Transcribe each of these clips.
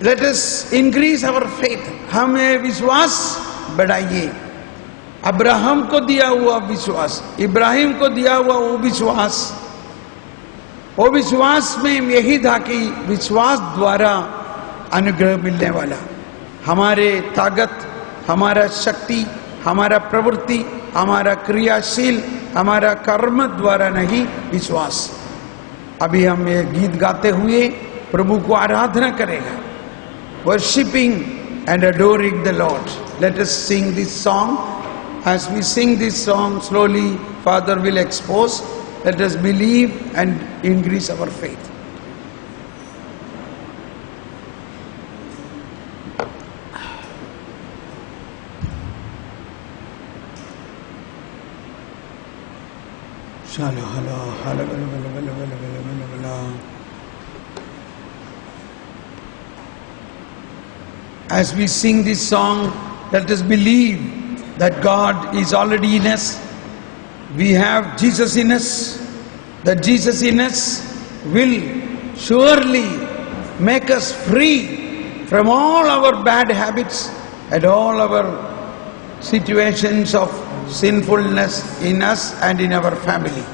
Let us increase our faith. हमें विश्वास बढ़ाइए. अब्राहम को दिया हुआ विश्वास, इब्राहिम को दिया हुआ वो विश्वास में यही था कि विश्वास द्वारा अनुग्रह मिलने वाला. हमारे ताकत, हमारा शक्ति, हमारा प्रवृत्ति, हमारा क्रियाशील, हमारा कर्म द्वारा नहीं, विश्वास. अभी हम ये गीत गाते हुए प्रभु को आराधना करेगा. Worshipping and adoring the Lord. Let us sing this song. As we sing this song, slowly Father will expose. Let us believe and increase our faith. As we sing this song, let us believe that God is already in us. We have Jesus in us. That Jesus in us will surely make us free from all our bad habits and all our situations of sinfulness in us and in our family.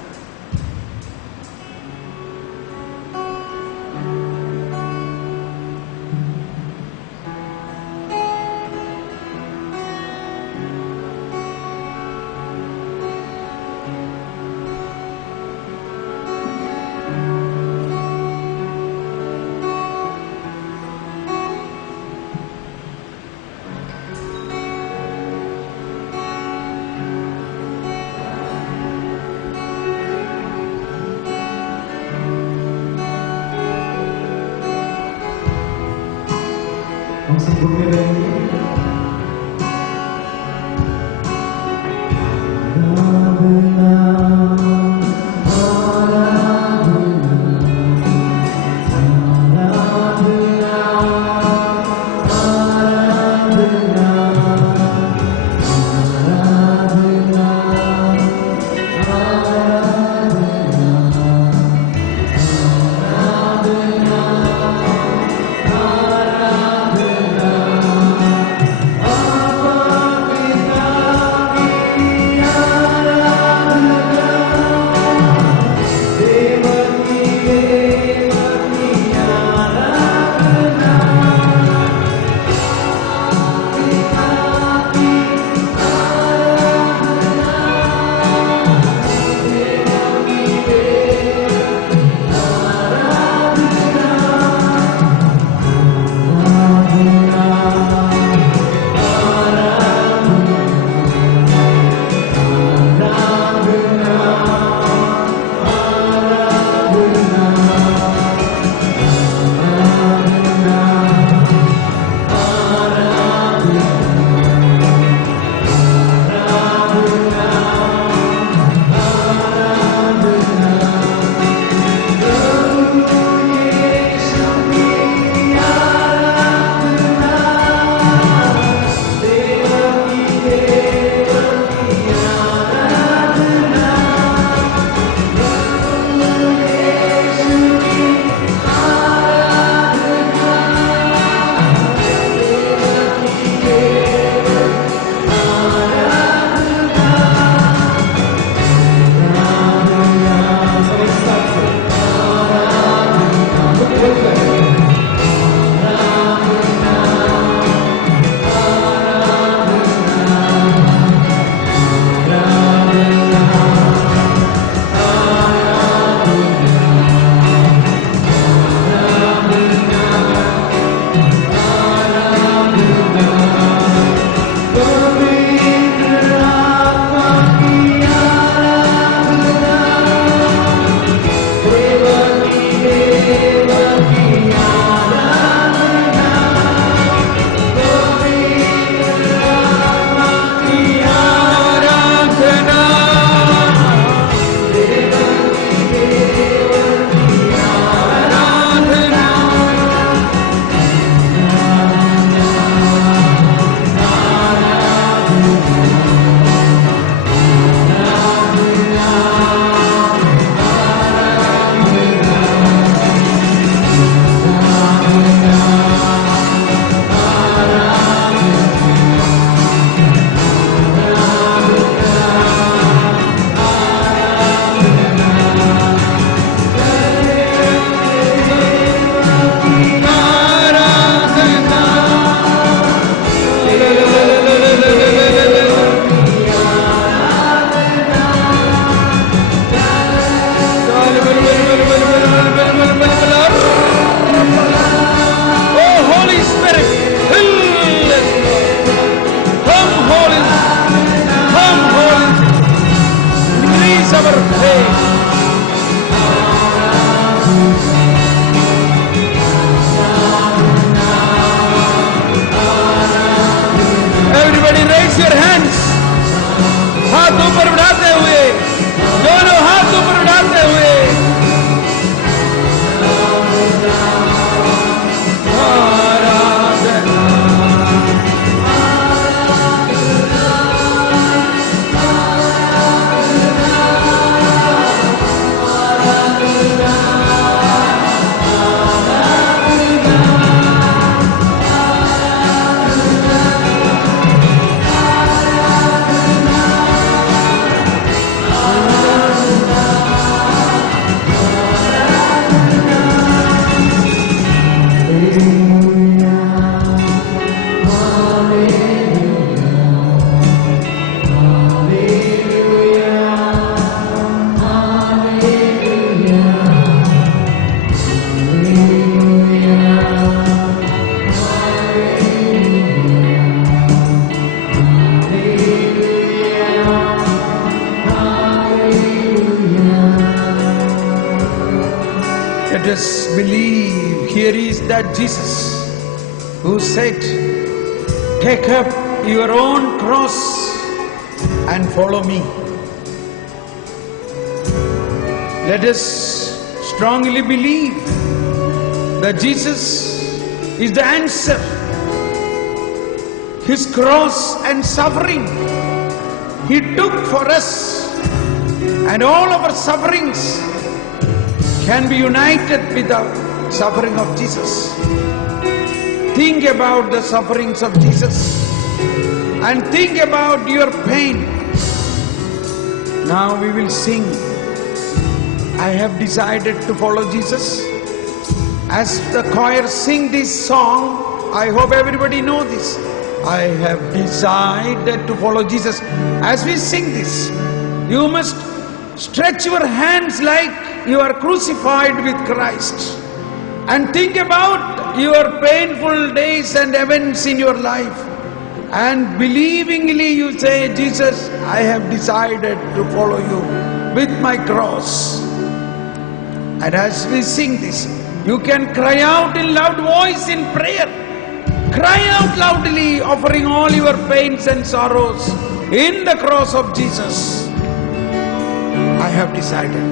our faith. Everybody raise your hands. हाथ ऊपर बढ़ाते हुए, दोनों हाथ ऊपर बढ़ाते हुए, let us believe. Here is that Jesus who said, take up your own cross and follow me. Let us strongly believe that Jesus is the answer. His cross and suffering He took for us, and all our sufferings can be united with the suffering of Jesus. Think about the sufferings of Jesus and think about your pain. Now we will sing, I have decided to follow Jesus. As the choir sing this song, I hope everybody know this. I have decided to follow Jesus. As we sing this, you must stretch your hands like you are crucified with Christ, and think about your painful days and events in your life, and believingly you say, Jesus, I have decided to follow you with my cross. And as we sing this, you can cry out in loud voice in prayer. Cry out loudly, offering all your pains and sorrows in the cross of Jesus. I have decided.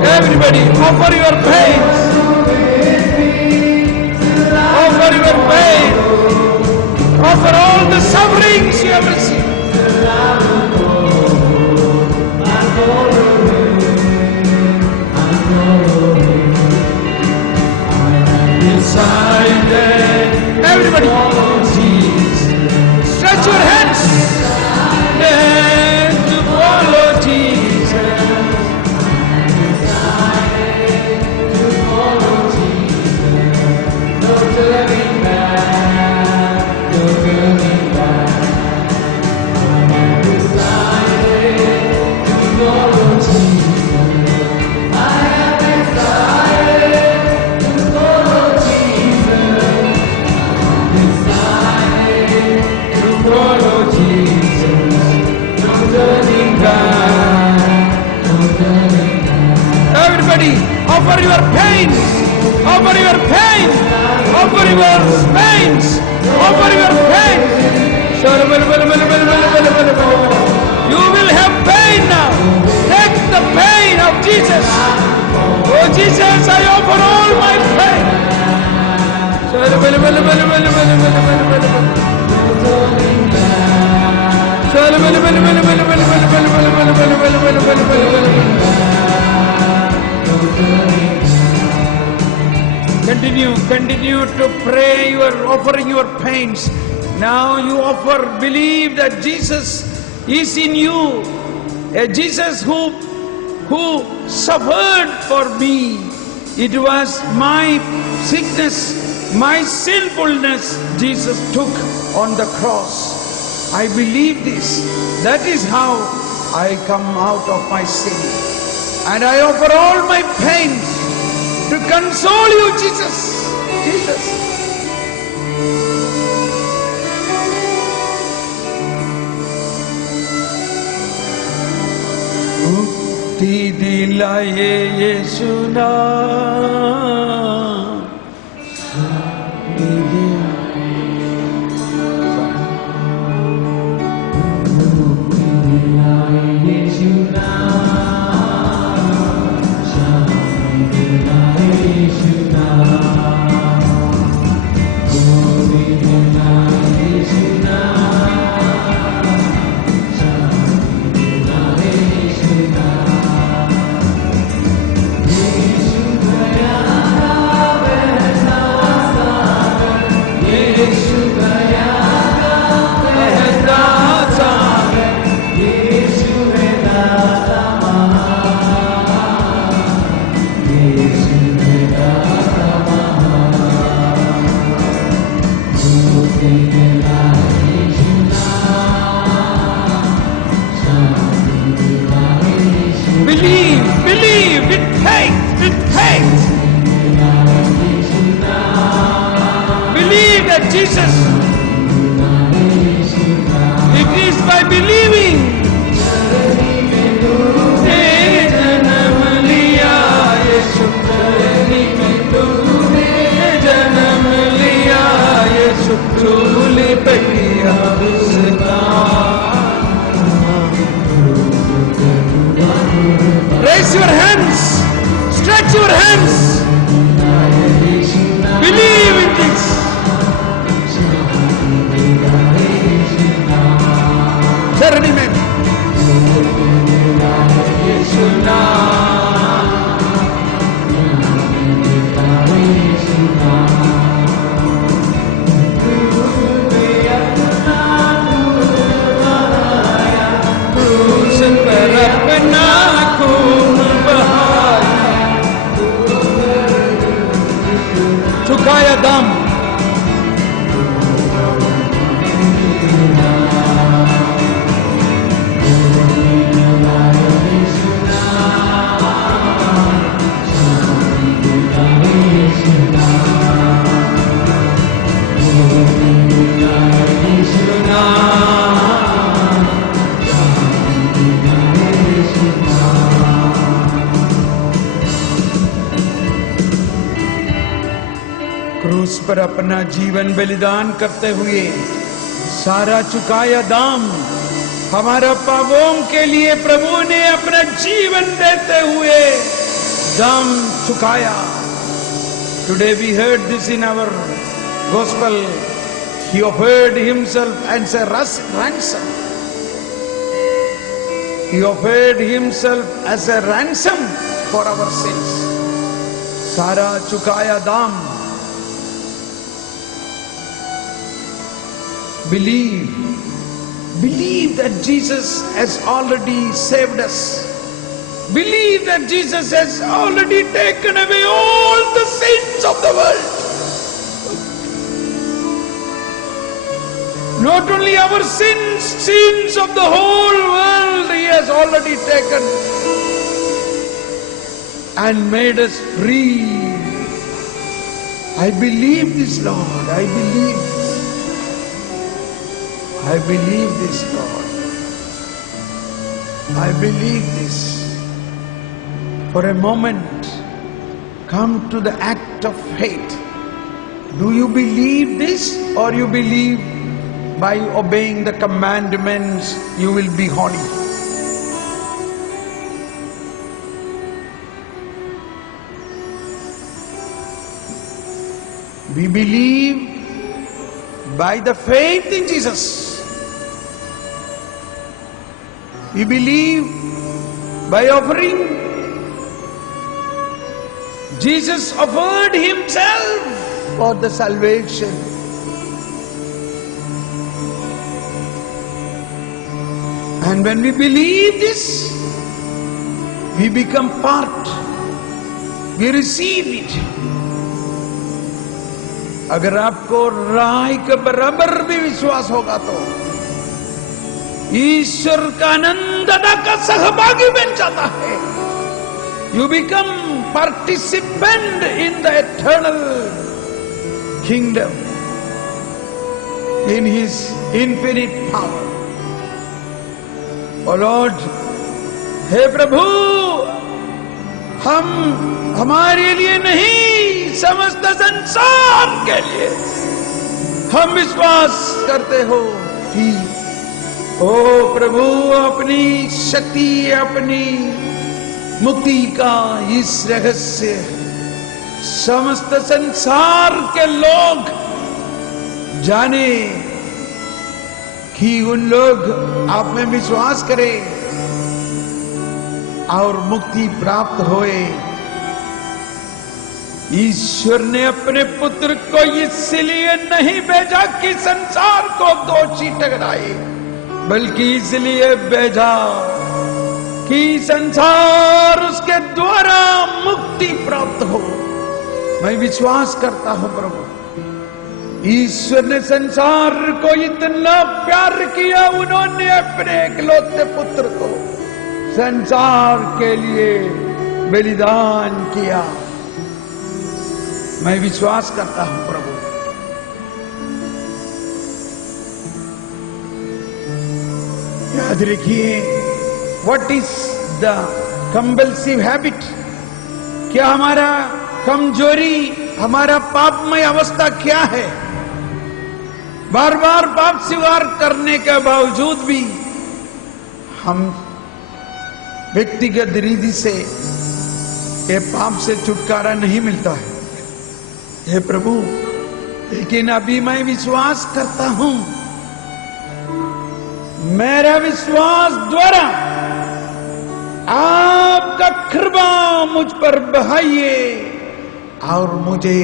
Everybody, offer your pains. Offer your pain. Offer all the sufferings you have received. Everybody, stretch your hands and to follow Jesus. Everybody, offer your pains, offer your pain, offer your pains, offer your pain. You will have pain now. Take the pain of Jesus. Oh Jesus, I offer all my pain. Continue to pray. You are offering your pains. Now you offer, believe that Jesus is in you. A Jesus who suffered for me. It was my sickness, my sinfulness Jesus took on the cross. I believe this. That is how I come out of my sin. And I offer all my pains to console you, Jesus. Jesus. मुक्ति दिलाए यीशु नाम Believe, with faith. Believe that Jesus, it is by believing. Raise your hands, stretch your hands, believe in this. Charani mein चुकाया दाम क्रूस पर अपना जीवन बलिदान करते हुए सारा चुकाया दाम हमारा पापों के लिए प्रभु ने अपना जीवन देते हुए दाम चुकाया. Today we heard this in our gospel. He offered himself as a ransom. He offered himself as a ransom for our sins. सारा चुकाया दाम. Believe that Jesus has already saved us. Believe that Jesus has already taken away all the sins of the world. Not only our sins of the whole world He has already taken and made us free. I believe this, Lord. I believe this, Lord. I believe this. For a moment, come to the act of faith. Do you believe this, or you believe by obeying the commandments you will be holy? We believe by the faith in Jesus. We believe by offering. Jesus offered himself for the salvation. And when we believe this, we become part. We receive it. अगर आपको राय के बराबर भी विश्वास होगा तो ईश्वर का आनंदता का सहभागी बन जाता है. You become participant in the eternal kingdom, in his infinite power. Oh Lord, हे प्रभु, हम हमारे लिए नहीं, समस्त संसार के लिए हम विश्वास करते हो कि ओ प्रभु अपनी शक्ति, अपनी मुक्ति का इस रहस्य समस्त संसार के लोग जाने कि उन लोग आप में विश्वास करें और मुक्ति प्राप्त होए. ईश्वर ने अपने पुत्र को इसलिए नहीं भेजा कि संसार को दोषी ठहराए, बल्कि इसलिए भेजा कि संसार उसके द्वारा मुक्ति प्राप्त हो. मैं विश्वास करता हूं प्रभु, ईश्वर ने संसार को इतना प्यार किया, उन्होंने अपने इकलौते पुत्र को संसार के लिए बलिदान किया. मैं विश्वास करता हूं प्रभु. याद रखिए, what is the compulsive habit? क्या हमारा कमजोरी, हमारा पापमय अवस्था क्या है? बार बार पाप स्वीकार करने के बावजूद भी हम व्यक्तिगत रीति से ये पाप से छुटकारा नहीं मिलता है. हे प्रभु, लेकिन अभी मैं विश्वास करता हूं, मेरा विश्वास द्वारा आपका कृपा मुझ पर बहाइए और मुझे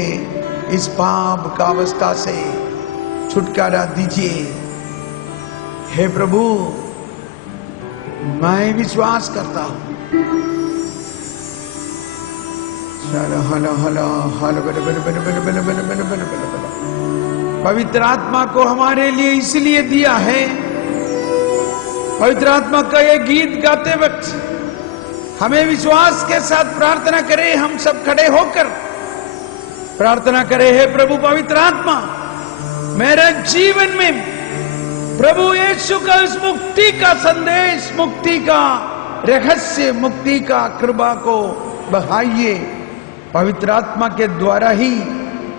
इस पाप का अवस्था से छुटकारा दीजिए. हे प्रभु, मैं विश्वास करता हूं. पवित्र आत्मा को हमारे लिए इसलिए दिया है. पवित्र आत्मा का ये गीत गाते वक्त हमें विश्वास के साथ प्रार्थना करें. हम सब खड़े होकर प्रार्थना करें, हे प्रभु पवित्र आत्मा, मेरे जीवन में प्रभु यीशु का इस मुक्ति का संदेश, मुक्ति का रहस्य, मुक्ति का कृपा को बहाइए. पवित्र आत्मा के द्वारा ही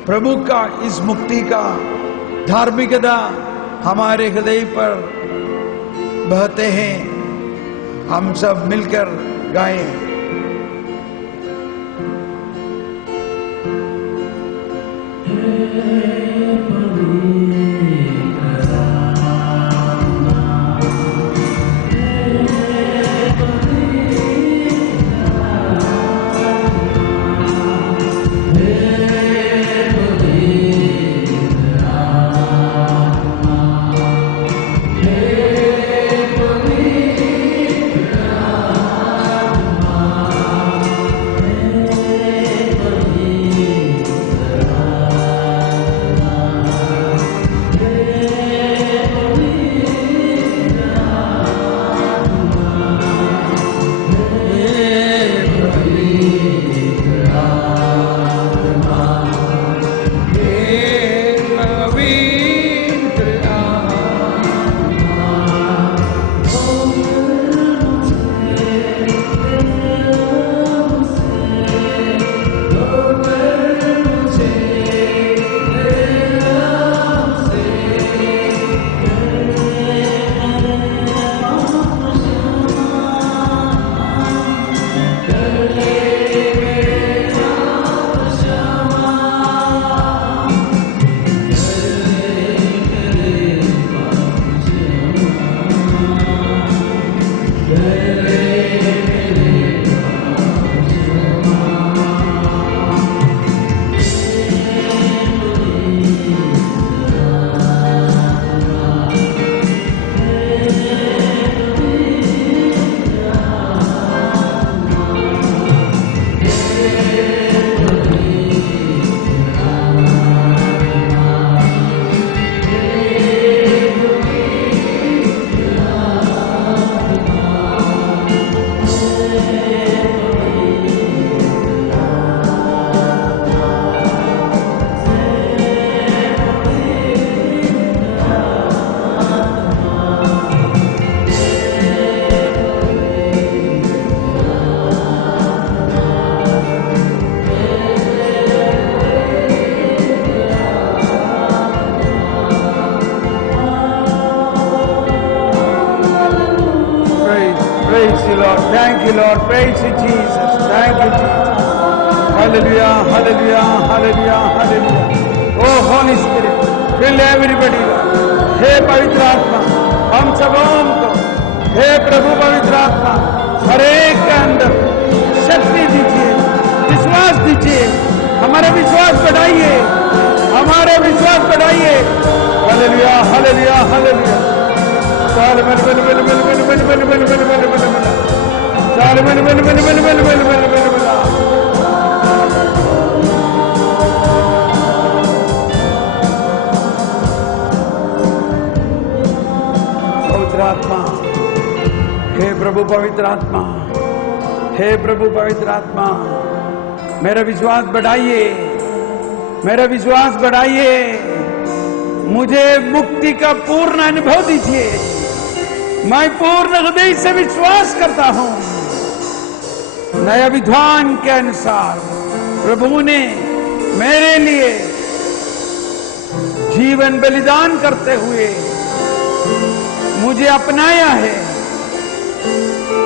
प्रभु का इस मुक्ति का धार्मिकता हमारे हृदय पर बहते हैं. हम सब मिलकर गाएं. you, Lord. Praise you, Jesus. Thank you, Jesus. Hallelujah, hallelujah, hallelujah, hallelujah. Oh, Holy Spirit, fill everybody, Lord. हे पवित्र आत्मा, हम सबों को, हे प्रभु पवित्र आत्मा, हर एक के अंदर शक्ति दीजिए, विश्वास दीजिए, हमारा विश्वास बढ़ाइए, हमारा विश्वास बढ़ाइए। Hallelujah, hallelujah, hallelujah. साल बल बल बल बल बल बल बल बल बल बल बल बल साल बल बल बल बल बल बल बल बल बल। पवित्र आत्मा, हे प्रभु पवित्र आत्मा, हे प्रभु पवित्र आत्मा, मेरा विश्वास बढ़ाइए, मेरा विश्वास बढ़ाइए, मुझे मुक्ति का पूर्ण अनुभव दीजिए। मैं पूर्ण हृदय से विश्वास करता हूं, नया विधान के अनुसार प्रभु ने मेरे लिए जीवन बलिदान करते हुए मुझे अपनाया है,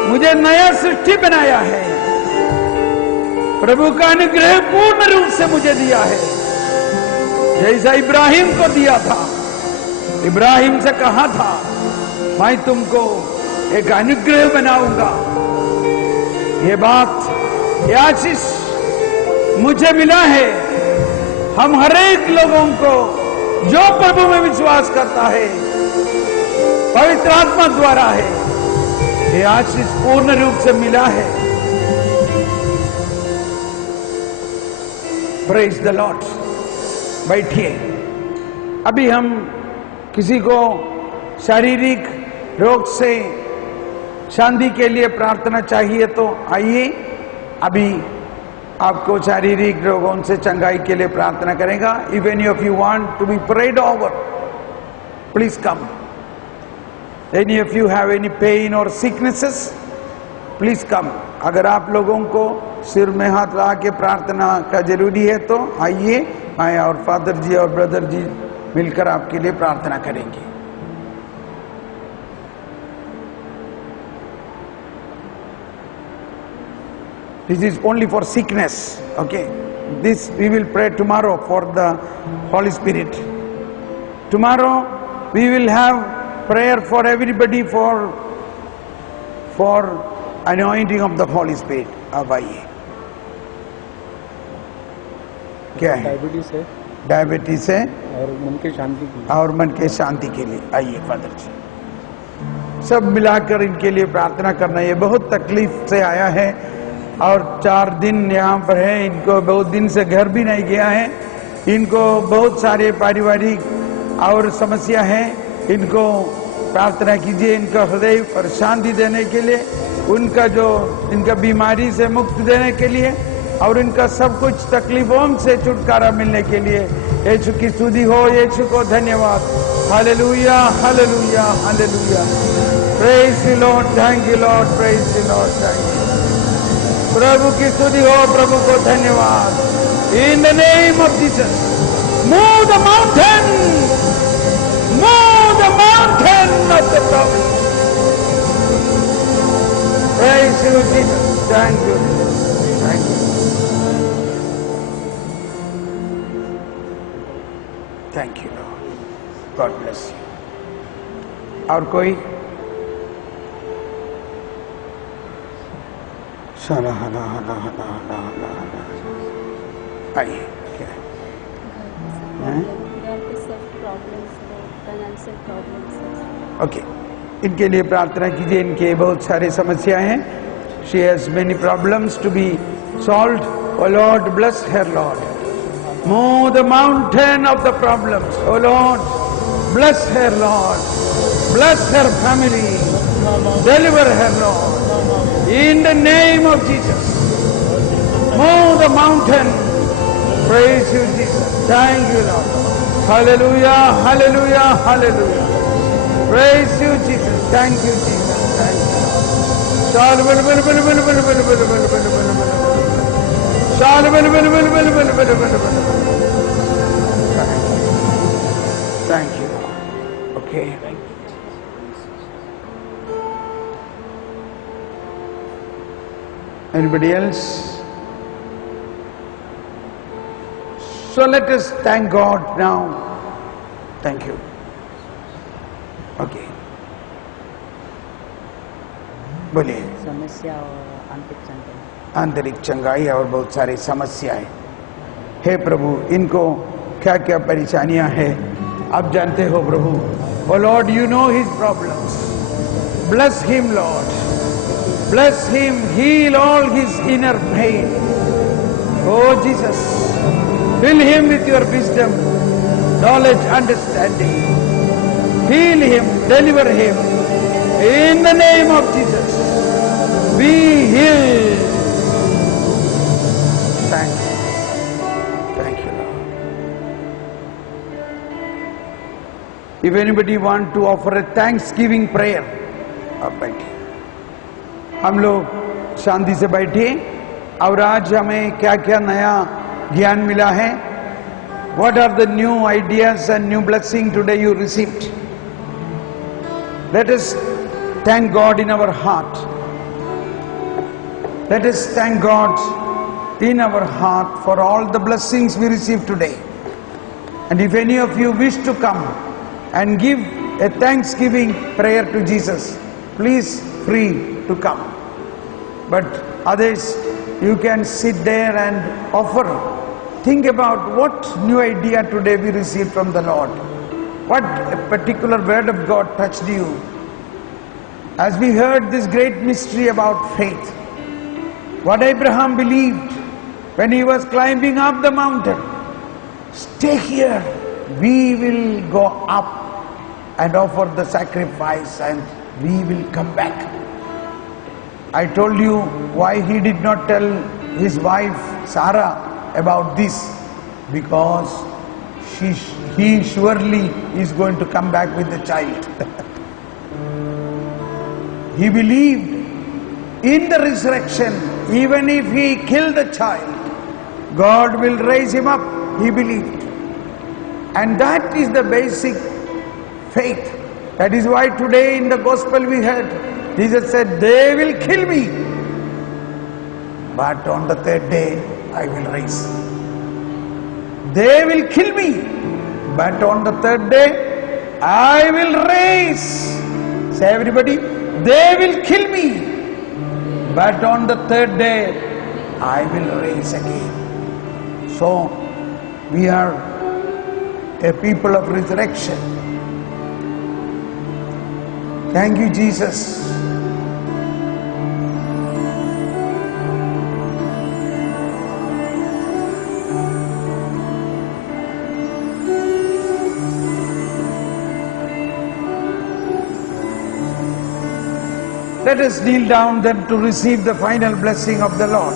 मुझे नया सृष्टि बनाया है। प्रभु का अनुग्रह पूर्ण रूप से मुझे दिया है, जैसा इब्राहिम को दिया था। इब्राहिम से कहा था, मैं तुमको एक अनुग्रह बनाऊंगा। ये बात, ये आशीष मुझे मिला है। हम हर एक लोगों को जो प्रभु में विश्वास करता है, पवित्र आत्मा द्वारा है, ये आशीष पूर्ण रूप से मिला है। Praise the Lord. बैठिए। अभी हम किसी को शारीरिक रोग से शांति के लिए प्रार्थना चाहिए तो आइए, अभी आपको शारीरिक रोगों से चंगाई के लिए प्रार्थना करेगा। If any of you want to be prayed over, please come. Any of you have any pain और सिकनेसेस, प्लीज कम। अगर आप लोगों को सिर में हाथ लगा के प्रार्थना का जरूरी है तो आइए, मैं और फादर जी और ब्रदर जी मिलकर आपके लिए प्रार्थना करेंगे। This is only for sickness, okay? This we will pray tomorrow for the Holy Spirit. Tomorrow we will have prayer for everybody for anointing of the Holy Spirit. अब आइए। क्या है? डायबिटीज है, डायबिटीज है और मन के शांति के लिए, और मन के शांति के लिए। आइए फादर जी, सब मिलाकर इनके लिए प्रार्थना करना। ये बहुत तकलीफ से आया है और 4 दिन यहाँ पर है, इनको बहुत दिन से घर भी नहीं गया है, इनको बहुत सारे पारिवारिक और समस्या है। इनको प्रार्थना कीजिए, इनका हृदय पर शांति देने के लिए, उनका जो इनका बीमारी से मुक्त देने के लिए और इनका सब कुछ तकलीफों से छुटकारा मिलने के लिए। यीशु की स्तुति हो, यीशु को धन्यवाद। Hallelujah, hallelujah, hallelujah. Praise the Lord, thank you Lord, praise the Lord, thank you. प्रभु की स्तुति हो, प्रभु को धन्यवाद। In the name of Jesus, move the mountain, move the mountain of the problem. Praise you Jesus, thank you, thank you, thank you Lord, God bless you. और कोई? हला हला हला हला हला हला हला। आइए, क्या है? ओके, इनके लिए प्रार्थना कीजिए। इनके बहुत सारे समस्या हैं। She has many problems to be solved. O Lord, bless her Lord, move the mountain of the problems. O Lord, bless her Lord, bless her family, deliver her Lord. In the name of Jesus, move the mountain. Praise you, Jesus. Thank you, Lord. Hallelujah, hallelujah, hallelujah. Praise you, Jesus. Thank you, Jesus. Thank you. Shal bal bal bal bal bal bal bal bal bal bal bal. Shal bal bal bal bal bal bal bal bal. Thank you, Lord. Okay. Anybody else? So let us thank God now. Thank you. Okay. बोलिए. समस्या और आंतरिक चंगाई. आंतरिक चंगाई और बहुत सारी समस्याएं. हे प्रभु, इनको क्या क्या परेशानियां हैं आप जानते हो प्रभु. Oh Lord, you know his problems. Bless him, Lord. Bless him. Heal all his inner pain. Oh Jesus, fill him with your wisdom, knowledge, understanding. Heal him, deliver him. In the name of Jesus, be healed. Thank you. Thank you, Lord. If anybody want to offer a thanksgiving prayer, आप बैठिए. हम लोग शांति से बैठिए. और आज हमें क्या क्या नया ज्ञान मिला है. What are the new ideas and new blessing today you received? Let us thank God in our heart. Let us thank God in our heart for all the blessings we received today. And if any of you wish to come and give a thanksgiving prayer to Jesus, please free to come. But others, you can sit there and offer. Think about what new idea today we received from the Lord. What a particular word of God touched you. As we heard this great mystery about faith, what Abraham believed when he was climbing up the mountain. Stay here, we will go up and offer the sacrifice and we will come back. I told you why he did not tell his wife Sarah about this, because he surely is going to come back with the child. He believed in the resurrection. Even if he killed the child, God will raise him up. He believed. And that is the basic faith. That is why today in the gospel we heard, Jesus said, they will kill me, but on the third day I will raise. They will kill me, but on the third day I will raise. Say everybody, they will kill me, but on the third day I will raise again. So we are a people of resurrection. Thank you, Jesus. Let us kneel down then to receive the final blessing of the Lord.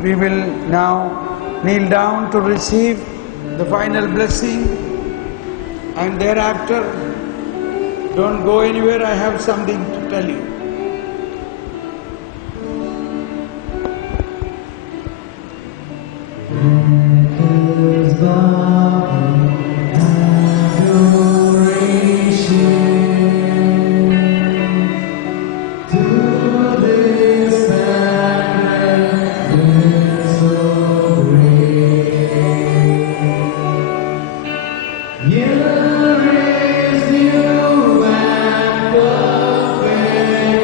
We will now kneel down to receive the final blessing, and thereafter don't go anywhere, I have something to tell you. You raise new and perfect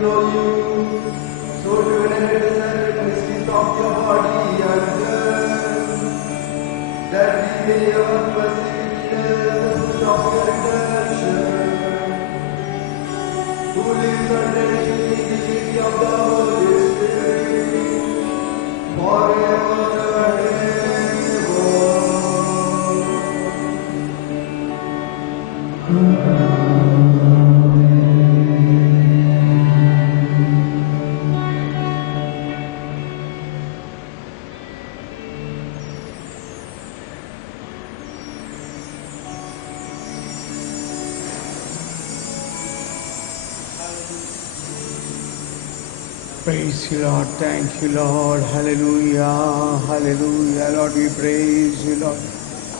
know you, so to venerate the sacred mysteries of your body and blood, that we may ever perceive the fruit of your redemption, who lives and reigns in the unity of the Holy Spirit, forever and ever. Praise you, Lord. Thank you, Lord. Hallelujah. Hallelujah. Lord, we praise you, Lord.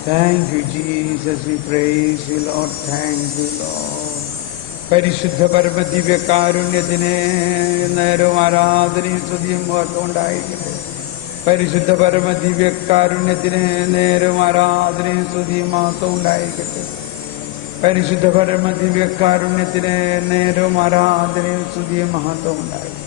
Thank you, Jesus. We praise you, Lord. Thank you, Lord. പരിശുദ്ധ പരമ ദിവ്യ കാരുണ്യത്തിന് നേരവും ആരാധനയും സ്തുതിയും ഉണ്ടായിരിക്കട്ടെ. പരിശുദ്ധ പരമ ദിവ്യ കാരുണ്യത്തിന് നേരവും ആരാധനയും സ്തുതിയും മഹത്വം ഉണ്ടായിരിക്കട്ടെ. പരിശുദ്ധ പരമ ദിവ്യ കാരുണ്യത്തിന് നേരവും ആരാധനയും സ്തുതിയും മഹത്വം ഉണ്ടായിരിക്കട്ടെ.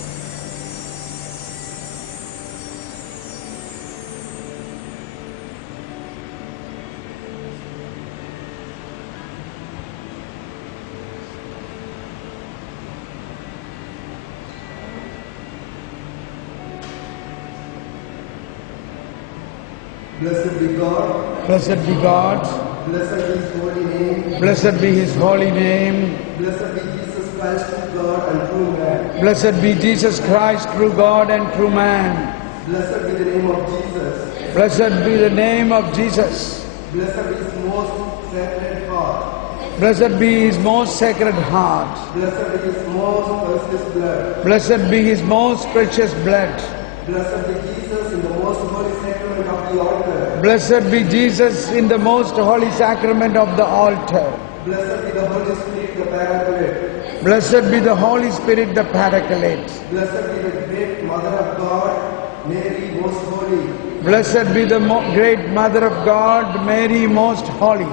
Blessed be God. Blessed be God. Blessed be His holy name. Blessed be His holy name. Blessed be Jesus Christ, true God and true man. Blessed be Jesus Christ, true God and true man. Blessed be the name of Jesus. Blessed be the name of Jesus. Blessed be His most sacred heart. Blessed be His most sacred heart. Blessed be His most precious blood. Blessed be His most precious blood. Blessed be Jesus in the most holy sacrament of the altar. Blessed be Jesus in the most holy sacrament of the altar. Blessed be the Holy Spirit, the Paraclete. Blessed be the Holy Spirit, the Paraclete. Blessed be the great Mother of God, Mary most holy. Blessed be the great Mother of God, Mary most holy.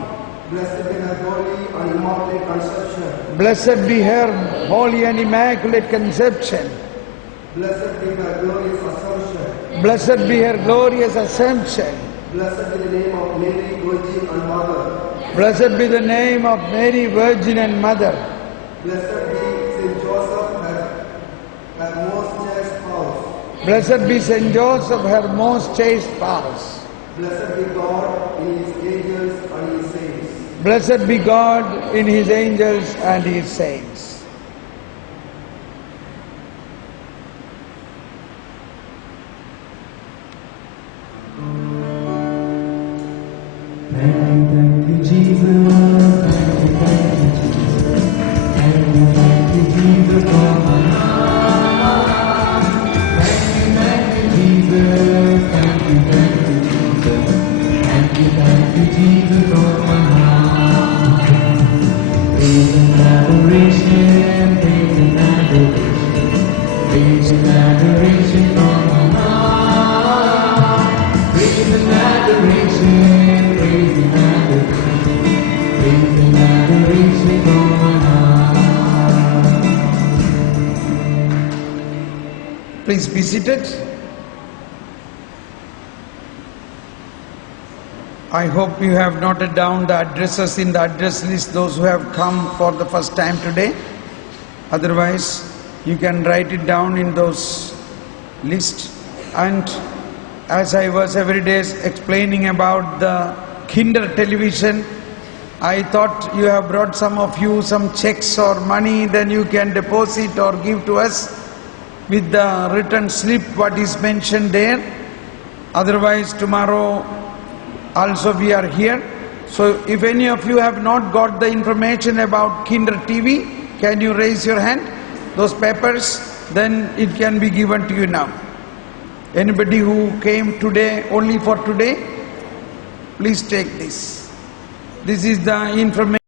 Blessed be her holy and immaculate conception. Blessed be her holy and immaculate conception. Blessed be her glorious assumption. Blessed be her glorious assumption. Blessed be the name of Mary, Virgin and Mother. Blessed be the name of Mary, Virgin and Mother. Blessed be Saint Joseph, her most chaste spouse. Blessed be Saint Joseph, her most chaste spouse. Blessed be God in His angels and His saints. Blessed be God in His angels and His saints. Thank you, Jesus. Thank you, Jesus, for my life. Thank you, Jesus. Thank you, Jesus. Thank you, Jesus, for my life. Praise and adoration, praise and adoration, praise and adoration for my life. Praise and adoration. Praise and adoration from my heart. Please be seated. I hope you have noted down the addresses in the address list, those who have come for the first time today. Otherwise, you can write it down in those lists. And as I was every day explaining about the Kinder television, I thought you have brought some of you some checks or money, then you can deposit or give to us with the written slip what is mentioned there. Otherwise, tomorrow also we are here. So if any of you have not got the information about Kinder TV, can you raise your hand? Those papers, then it can be given to you now. Anybody who came today, only for today, please take this. This is the information.